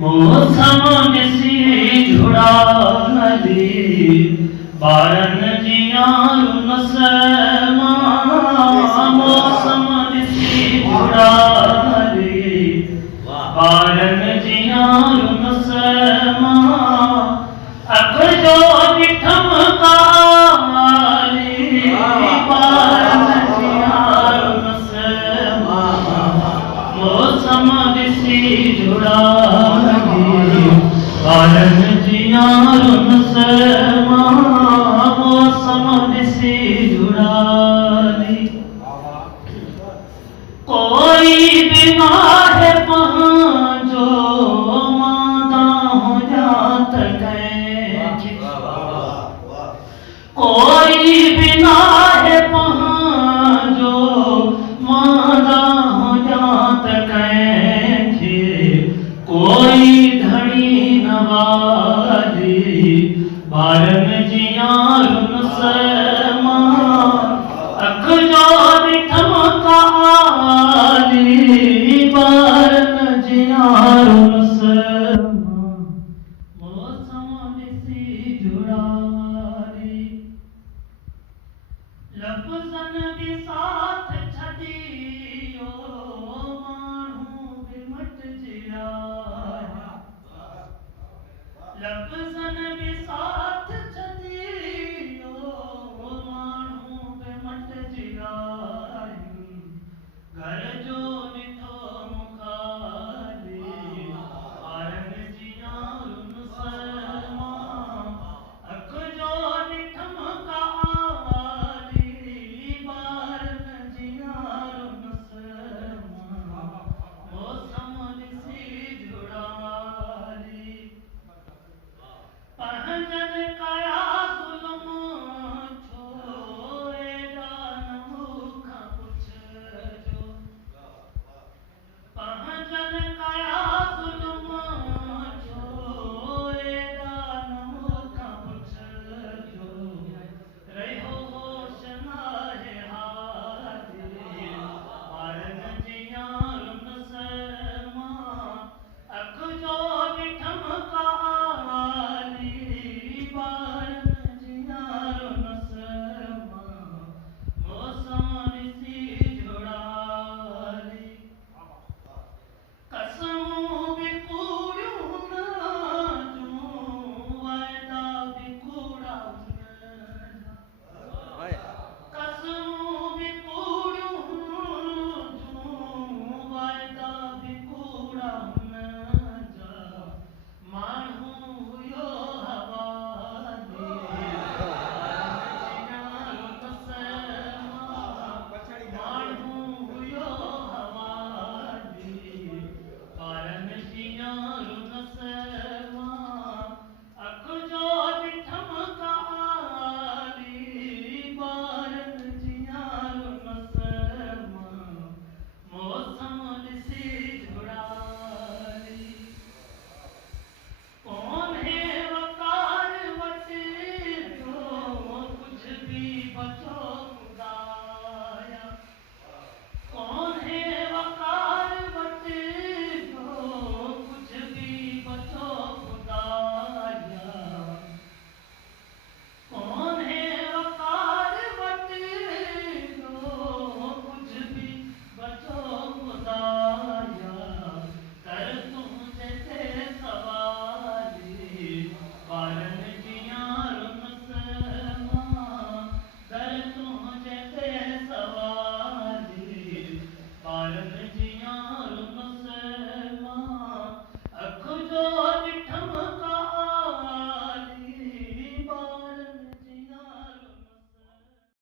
मौसम ॾिसी झुड़ाली ॿारनि जी यारुनि मां मौसम ॾिसी झुड़ाली ॿारनि जी यारुनि मां अख जो ॾिठम काली ॿारनि जी यारुनि मां मौसम ॾिसी झुड़ाली ॿारनि जी यारुनि मां मौसम ॾिसी झुड़ाली कोई बि नाहे पंहिंजो मांदा हुजा त कंहिंखे कोई बि नाहे पंहिंजो मांदा हुजा त कंहिंखे कोई धणी न वारी ॿारनि जी यारुनि मां अख जो ॾिठम काली ॿारनि जी यारुनि मां मौसम ॾिसी झुड़ाली लफ़्ज़नि बि साथ छॾियो माण्हू बि मटिजिया लफ़्ज़नि बि साथ छॾियो माण्हू बि मटिजिया घर जो